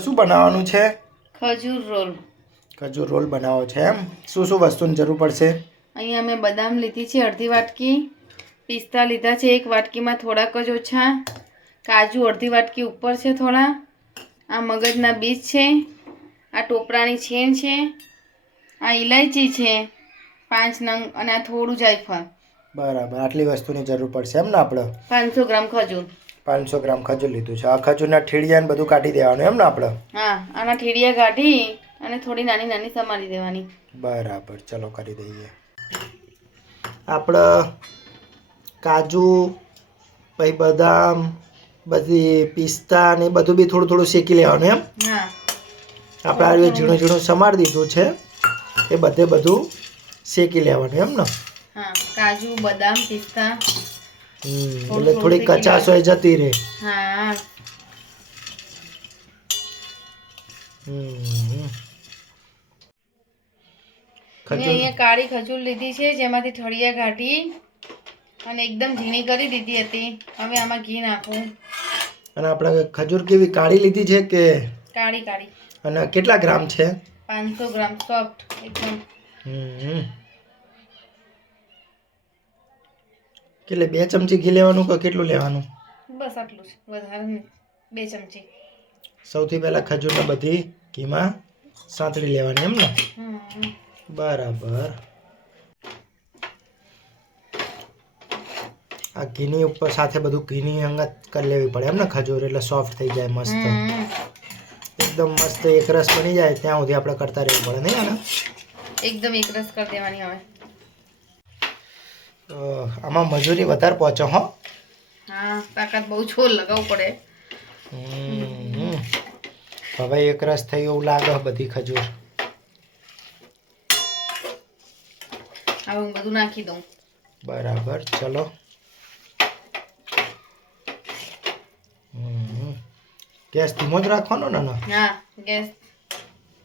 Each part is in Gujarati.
શું બનાવવાનું છે? ખજૂર રોલ. ખજૂર રોલ બનાવો છે એમ. શું શું વસ્તુની જરૂર પડશે? અહીંયા મેં બદામ લીધી છે અડધી વાટકી. પિસ્તા લીધા છે એક વાટકીમાં થોડાક જ ઓછા. કાજુ અડધી વાટકી ઉપર છે થોડા. આ મગજના બીજ છે. આ ટોપરાની છીણ છે. આ ઇલાયચી છે. પાંચ નંગ અને આ થોડું જાયફળ. બરાબર. આટલી વસ્તુની જરૂર પડશે એમ ને આપણે પાંચસો ગ્રામ ખજૂર. પાંચસો ગ્રામ ખજૂર લીધું છે. આ ખજૂરના ઠીડિયા ને બધું કાઢી દેવાનું એમ ને આપણે? હા આના ઠેડિયા કાઢી અને થોડી નાની નાની સમારી દેવાની. બરાબર ચલો કરી દઈએ. આપણે કાજુ પછી બદામ બધી પિસ્તા ને બધું બી થોડું થોડું શેકી લેવાનું એમ? આપણે આ રીતે ઝીણું ઝીણું સમારી દીધું છે. એ બધે બધું શેકી લેવાનું એમ ને? કાજુ બદામ પિસ્તા. એટલે થોડી કચાશ હોય જતી રહે. હા. અહીંયા કાળી ખજૂર લીધી છે જેમાંથી ઠળિયા ઘાટી અને એકદમ ઝીણી કરી દીધી હતી. હવે આમાં ઘી નાખું. અને આપણે ખજૂર કેવી કાઢી લીધી છે કે? કાળી કાળી. અને કેટલા ગ્રામ છે? પાંચસો ગ્રામ સોફ્ટ એકદમ. હમ. કેટલે બે ચમચી ઘી લેવાનું કે કેટલું લેવાનું? બસ આટલું જ વધારે નહીં બે ચમચી. સૌથી પહેલાં ખજૂરને બધી ઘીમાં સાંતળી લેવાની એમ ને? બરાબર. આ ઘીની ઉપર સાથે બધું ઘીની અંગત કરી લેવી પડે એમ ને ખજૂર એટલે સોફ્ટ થઈ જાય મસ્ત. એકદમ મસ્ત એકરસ બની જાય ત્યાં સુધી આપણે કરતા રહેવું પડે નહીં આને? એકદમ એકરસ કરી દેવાની હવે. તો આમાં મજૂરી વધારે પહોંચો હો. હા તાકાત બહુ છોલ લગાવવું પડે. હવે એક રસ થઈ એવું લાગે બધી ખજૂર. હવે હું બધું નાખી દઉં. બરાબર ચલો. હમ. ગેસ ધીમો જ રાખવાનો ને ના હા ગેસ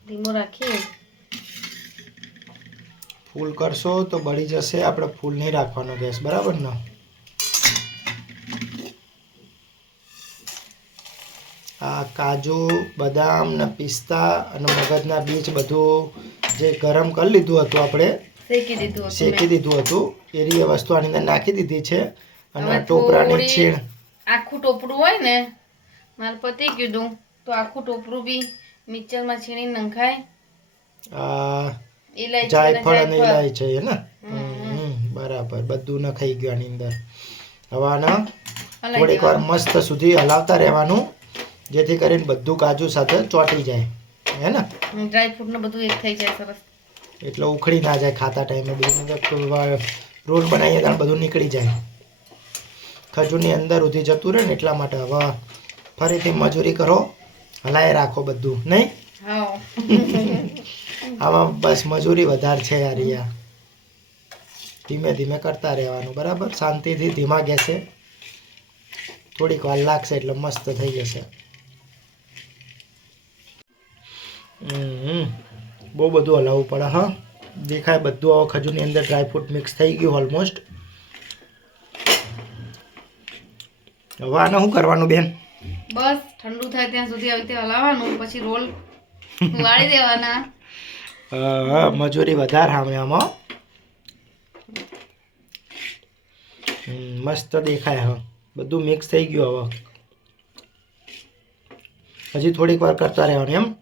ધીમો રાખી ફૂલ કરશો તો બળી જશે આપણે ફૂલ નહીં રાખવાનો ગેસ. બરાબર ને? આ કાજુ બદામ ને પિસ્તા અને મગજના બીજ બધું જે ગરમ કરી લીધું હતું આપણે શેકી દીધું હતું શેકી દીધું હતું. એ વસ્તુ આની અંદર નાખી દીધી છે અને ટોપરાની છીણ. આખું ટોપરું હોય ને મારે પતી કીધું તો આખું ટોપરું બી મિક્સરમાં છીણી નંખાય. જાયફળ અને ઇલાયચી હે ને બરાબર. બધું નખાઈ ગયું આની અંદર. હવે આના થોડીક વાર મસ્ત સુધી હલાવતા રહેવાનું જેથી કરીને બધું કાજુ સાથે ચોંટી જાય. હે ને ડ્રાય ફ્રૂટ ને બધું એક થઈ જાય સરસ. એટલે ઉખડી ના જાય ખાતા ટાઈમે બધું રોલ બનાવીએ ત્યારે બધું નીકળી જાય. ખજૂરની અંદર ઉધી જતું રહે ને એટલા માટે હવે ફરીથી મજૂરી કરો હલાય રાખો બધું. નહીં? હા. આમાં બસ મજૂરી વધારે છે યાર યા ધીમે ધીમે કરતા રહેવાનું, બરાબર? શાંતિથી ધીમા ગેસે થોડીક વાર લાગશે એટલે મસ્ત થઈ જશે. બહુ બધું હલાવવું પડે, હા? દેખાય બધું આવો ખજૂરની અંદર ડ્રાયફ્રૂટ મિક્સ થઈ ગયું ઓલમોસ્ટ હવે આને શું કરવાનું બેન? બસ, ઠંડુ થાય ત્યાં સુધી આવી રીતે હલાવવાનું, પછી રોલ વાળી દેવાના. મજૂરી વધારે સામે આમાં. હમ, મસ્ત દેખાય હવે. બધું મિક્સ થઈ ગયું હવે. હજી થોડીક વાર કરતા રહેવાનું એમ.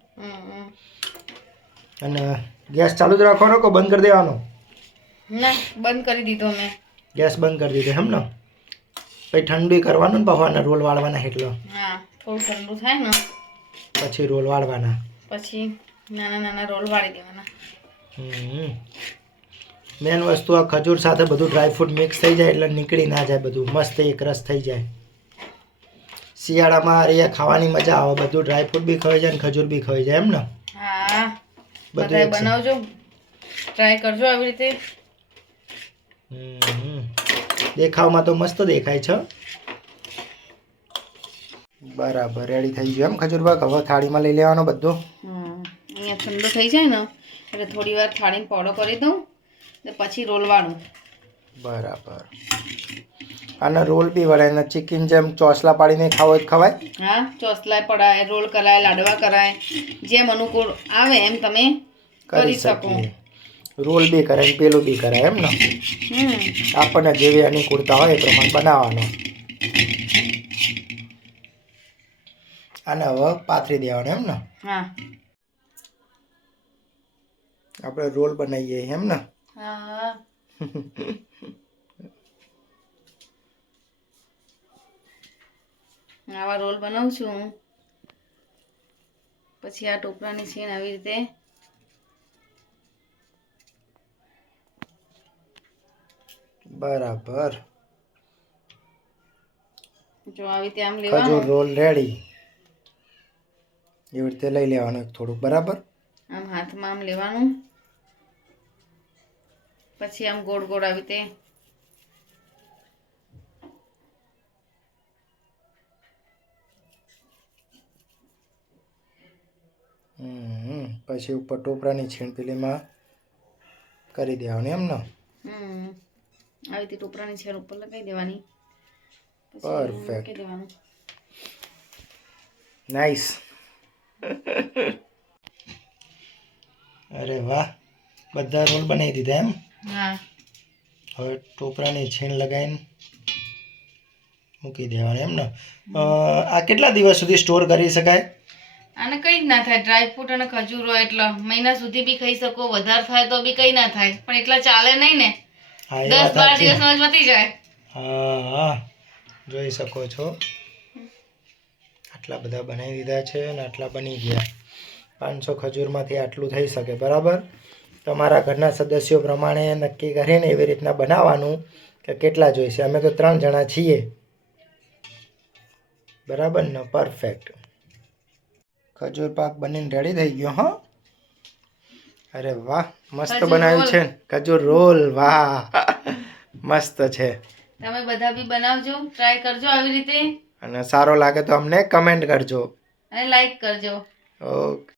અને ગેસ ચાલુ જ રાખવાનો કે બંધ કરી દેવાનો? ના બંધ કરી દીધો મેં. ગેસ બંધ કરી દીધો એમ ને? પછી ઠંડુ કરવાનું ને પવાના રોલ વાળવાના એટલો. હા થોડું ઠંડુ થાય ને. પછી રોલ વાળવાના. પછી નાના નાના રોલ વાળી દેવાના મેન વસ્તુ આ ખજૂર સાથે બધું ડ્રાયફ્રૂટ મિક્સ થઈ જાય એટલે નીકળી ના જાય બધું. મસ્ત એક રસ થઈ જાય. શિયાળામાં અરે ખાવાની મજા આવે. બધું ડ્રાયફ્રૂટ બી ખવાઈ જાય ને ખજૂર બી ખવાઈ જાય એમ ને? હા. બધું. બનાવજો. ટ્રાય કરજો આવી રીતે. દેખાવમાં તો મસ્ત દેખાય છે. બરાબર. રેડી થઈ ગયું એમ ખજૂર પાક? હવે થાળીમાં લઈ લેવાનો બધું. અહીંયા ઠંડો થઈ જાય ને એટલે થોડી વાર થાળીને પોળો કરી દઉં ને પછી રોલવાનું બરાબર. અને રોલ બી વળાય ને ચિકન જેમ ચોસલા પાડીને ખાવો હોય ખવાય? હા ચોસલા પડાય રોલ કરાય લાડવા કરાય જેમ અનુકૂળ આવે એમ તમે કરી શકો. રોલ બી કરે ને પેલું બી કરાય એમ ને? આપણને જેવી અનુકૂળતા હોય એ પ્રમાણે બનાવવાનો. અને હવે પાથરી દેવાનો એમ ને? હા. આપણે રોલ બનાવીએ એમ ને? હા. આવા રોલ બનાવું છું. હું પછી આ ટોપરાની છીણ આવી રીતે. બરાબર. જો આવી રીતે આમ લેવાનો. Roll ready. એવી રીતે લઈ લેવાનું થોડુંક બરાબર? આમ હાથમાં આમ લેવાનું. પછી આમ ગોળ ગોળ આવી રીતે. પછી ઉપર ટોપરાની છીણ પેલીમાં કરી દેવાની એમ ને? આવી રીતે ટોપરાની છેડ ઉપર લગાવી દેવાની. પરફેક્ટ નાઈસ અરે વાહ બધા રોલ બનાવી દીધા એમ? હવે ટોપરાની છીણ લગાવીને મૂકી દેવાની એમ ને? આ કેટલા દિવસ સુધી સ્ટોર કરી શકાય? આને કંઈ જ ના થાય. ડ્રાય ફ્રૂટ અને ખજૂર હોય એટલે મહિના સુધી બી ખાઈ શકો વધારે થાય તો બી કંઈ ના થાય. પણ એટલા ચાલે નહીં ને. દસ બાર. દિવસમાં જ વધી જાય. હા હા. જોઈ શકો છો. આટલા બધા બનાવી દીધા છે અને આટલા બની ગયા. પાંચસો ખજૂરમાંથી આટલું થઈ શકે બરાબર? તમારા ઘરના સદસ્યો પ્રમાણે નક્કી કરીને એવી રીતના બનાવવાનું કે કેટલા જોઈશે? અમે તો ત્રણ જણા છીએ. બરાબર ને? પરફેક્ટ ખજૂર પાક બનીને રેડી થઈ ગયો હા? અરે વાહ મસ્ત બનાવ્યું છે ને? ખજૂર રોલ વાહ. મસ્ત છે. તમે બધા બી બનાવજો ટ્રાય કરજો આવી રીતે. અને સારો લાગે તો અમને કમેન્ટ કરજો. અને લાઈક કરજો. ઓકે.